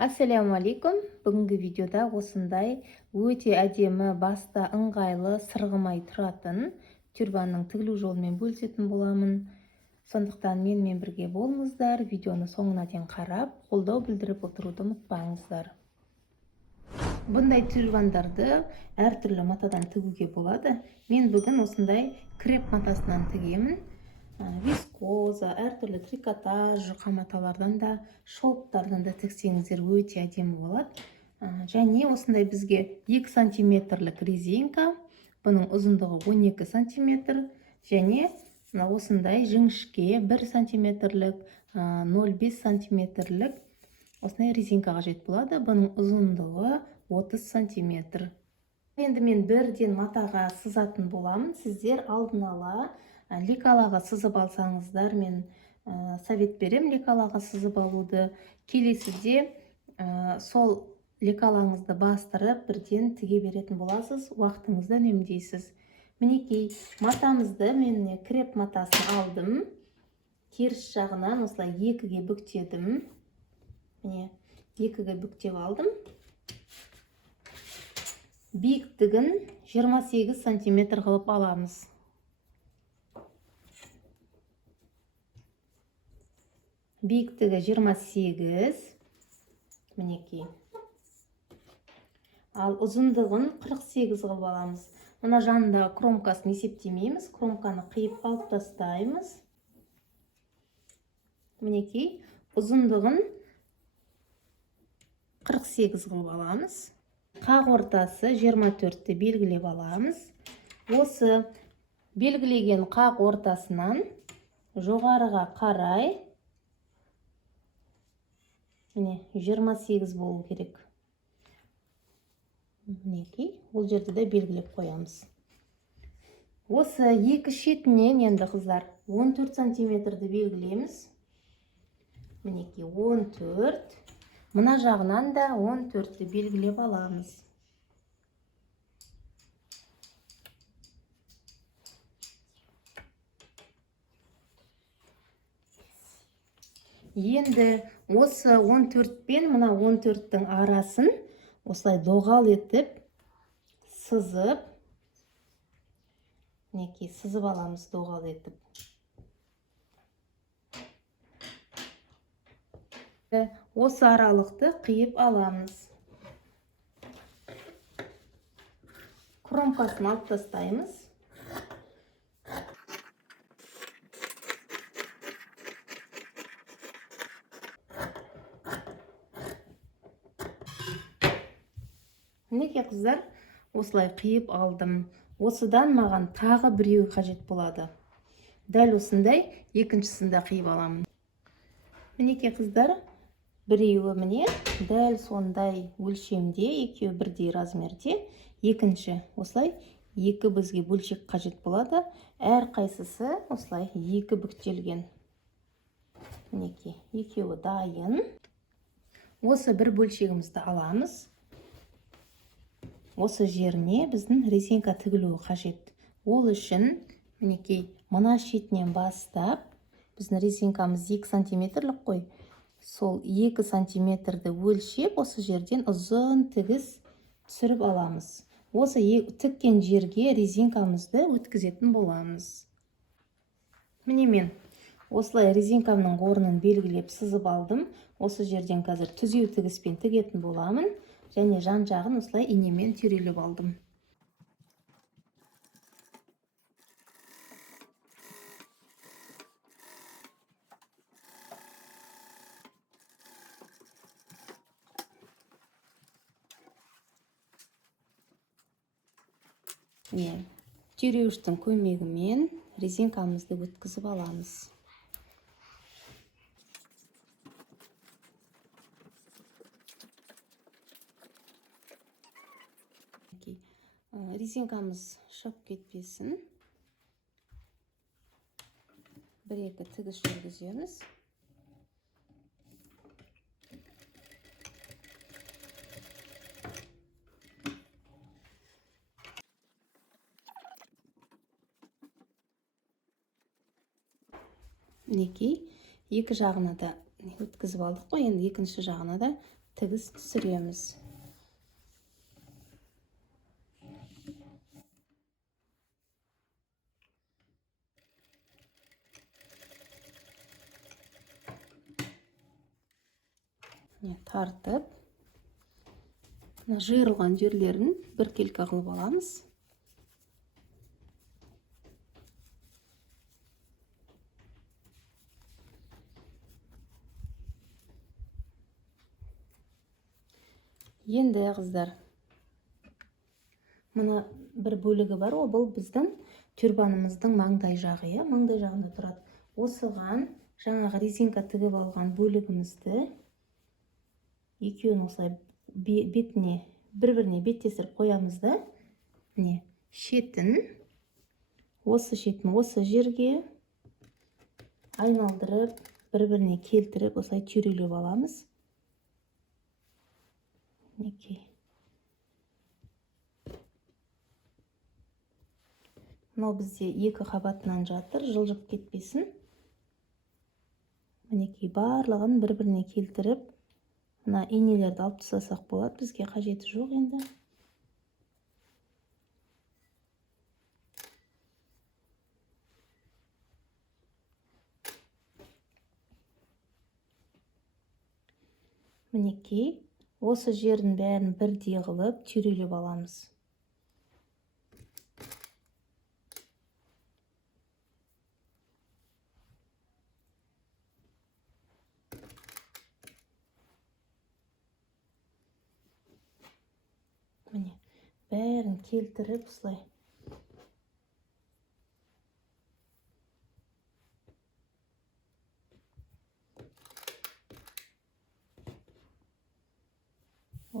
Ассаламу алейкум. Бүгінгі видеода осындай өте әдемі, баста ыңғайлы, сырғымай тұратын тюрбанның тігілу жолымен бөлісетін боламын. Сондықтан менімен бірге болыңыздар, видеоны соңына дейін қарап, қолдау білдіріп отыруды ұмытпаңыздар. Бұндай тюрбандарды әртүрлі матадан тігуге болады. Мен бүгін осындай креп матасынан тігемін. Вискоза, әртүрлі трикотаж, жұқа маталардан да, шолптардан да тіксеңіздер өте әдемі болады. Және осындай бізге 2 сантиметрлік резинка, бұның ұзындығы 12 сантиметр, және осындай жіңішке 1 сантиметрлік, 0,5 сантиметрлік осындай резинка қажет болады. Бұның ұзындығы 30 сантиметр. Енді мен бірден матаға сызатын боламын. Сіздер алдын ала лекалаға сызып алсаңыздар, мен совет берем лекалаға сызып алуды. Келесіде сол лекалаңызды бастырып, бірден тіге беретін боласыз, уақытыңызды үнемдейсіз. Мінекей, матамызды мен креп матасын алдым. Теріс жағынан осылай 2-ге бүктедім. Міне, 2-ге бүктеп алдым. Биіктігін 28 сантиметр қылып аламыз. Биіктігі 28, мінекей. Ал ұзындығын 48 қылып аламыз. Мына жанында кромкасын есептемейміз, кромканы қиып алып тастаймыз. Мінекей, ұзындығын 48 қылып аламыз. Қақ ортасы 24-ті белгілеп аламыз. Осы белгілеген қақ ортасынан жоғарыға қарай, міне 28 болу керек. Мінекей, бұл жерді де белгілеп қоямыз. Осы екі шетінен енді қыздар 14 сантиметрді белгілейміз. Мінекей 14. Мына жағынан да 14-ті белгілеп аламыз. Енді осы 14 пен мына 14-тің арасын осылай доғал етіп, сызып, мінекей, сызып аламыз доғал етіп. Осы аралықты қиып аламыз. Кромкасын алып тастаймыз. Мінекей қыздар, осылай қиып алдым. Осыдан маған тағы біреу қажет болады. Дәл осындай екіншісінде қиып аламын. Мінекей қыздар, біреуі міне дәл сондай өлшемде, екеуі бірдей размерде. Екінші осылай 2 бізге бөлшек қажет болады. Әр қайсысы осылай 2 бүктелген. Мінекей, екеуі дайын. Осы бір бөлшегімізді аламыз. Осы жеріне біздің резинка тігілуі қажет. Ол үшін, мінекей, мына шетінен бастап, біздің резинкамыз 2 сантиметрлік қой. Сол 2 сантиметрді өлшеп, осы жерден ұзын тігіс түсіріп аламыз. Осы тіккен жерге резинкамызды өткізетін боламыз. Міне мен осылай резинкамның орнын белгілеп сызып алдым. Осы жерден қазір түзеу тігіспен тігетін боламын. Және жан жағын осылай инемен түйрелеп алдым. Түйреуіштің көмегімен резинкамызды өткізіп аламыз. Резинкамыз шығып кетпесін. 1-2 тігіс жүргіземіз. Мінекей, екі жағына да өткізіп алдық қой, енді екінші жағына да тігіс түсіреміз. Тартып, жиырылған жерлерін біркелкі қылып аламыз. Енді қыздар, мына бір бөлігі бар, ол бұл біздің тюрбанымыздың маңдай жағы, маңдай жағында тұрады. Осыған жаңағы резинка тігіп алған бөлігімізді екеуін осылай бетіне, бір-біріне беттесіріп қоямыз да, шетін, осы шетін осы жерге айналдырып, бір-біріне келтіріп, осылай түйрелеп аламыз. Мынау бізде екі қабатынан жатыр, жылжып кетпесін. Мінекей барлығын бір-біріне келтіріп, мына инелерді алып тастасақ болады, бізге қажеті жоқ енді. Мінекей, осы жердің бәрін бірдей қылып түйрелеп аламыз. Міне, бәрін келтіріп, осылай.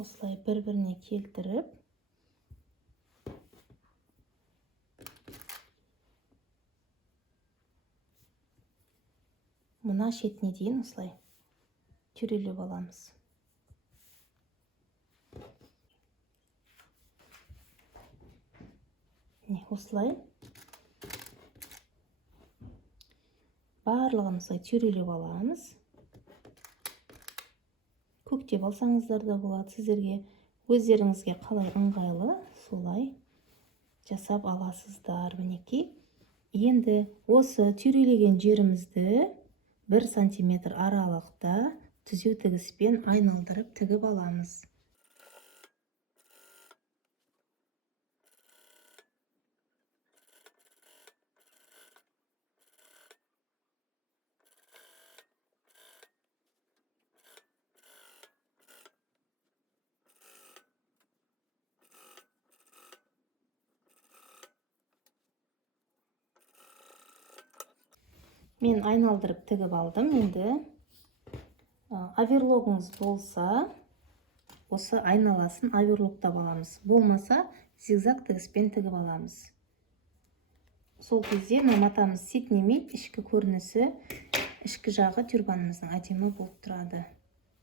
Осылай бір-біріне келтіріп, мына шетіне дейін осылай түйрелеп аламыз. Осылай барлығын осылай түйрелеп аламыз. Көктеп алсаңыздар да болады, сіздерге өздеріңізге қалай ыңғайлы, солай жасап аласыздар. Мінекей, енді осы түйрелеген жерімізді 1 сантиметр аралықта түзеу тігіспен айналдырып тігіп аламыз. Мен айналдырып тігіп алдым. Енді оверлогыңыз болса, осы айналасын оверлоктап аламыз. Болмаса, зигзаг тігіспен тігіп аламыз. Сол кезде матамыз сетінемейді, ішкі көрінісі, ішкі жағы тюрбанымыздың әдемі болып тұрады.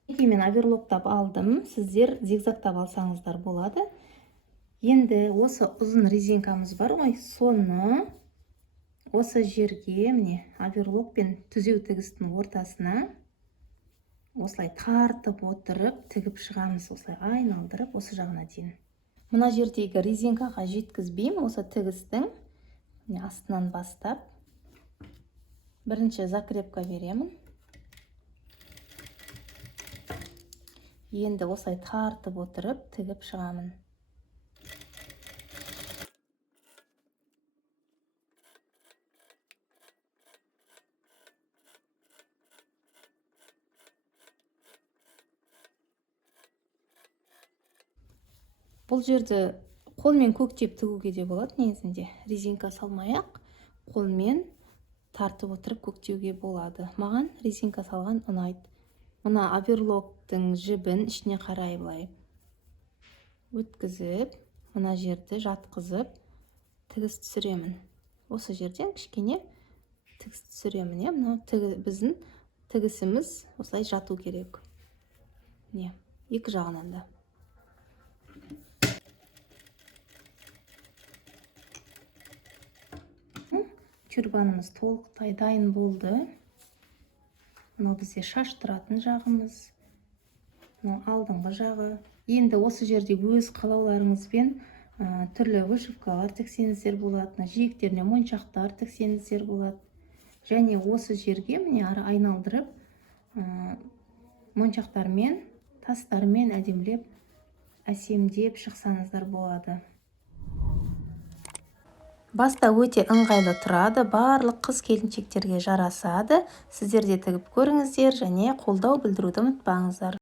Мен оверлоктап алдым, сіздер зигзагтап алсаңыздар болады. Енді осы ұзын резинкамыз бар ғой, соны осы жерге, міне, оверлок пен түзеу тігістің ортасына осылай тартып отырып, тігіп шығамыз, осылай айналдырып, осы жағына дейін. Мына жердегі резинкаға жеткізбеймін, осы тігістің астынан бастап бірінші закрепка беремін. Енді осылай тартып отырып, тігіп шығамын. Бұл жерді қолмен көктеп тігуге де болады, негізінде. Резинка салмай-ақ, қолмен тартып отырып көктеуге болады. Маған резинка салған ұнайды. Мына оверлоктың жібін ішіне қарай былай өткізіп, мына жерді жатқызып, тігіс түсіремін. Осы жерден кішкене тігіс түсіремін. Мына біздің тігісіміз осылай жату керек. Екі жағынан да. Тюрбанымыз толықтай дайын болды. Мынау бізде шаш тұратын жағымыз. алдыңғы жағы. Енді осы жерде өз қалауларыңызбен түрлі вышивкалар тіксеңіздер болады, жиектеріне моншақтар тіксеңіздер болады. Және осы жерге міне айналдырып моншақтармен, тастармен әдемілеп, әсемдеп шықсаңыздар болады. Баста өте ыңғайлы тұрады, барлық қыз-келіншектерге жарасады. Сіздер де тігіп көріңіздер және қолдау білдіруді ұмытпаңыздар.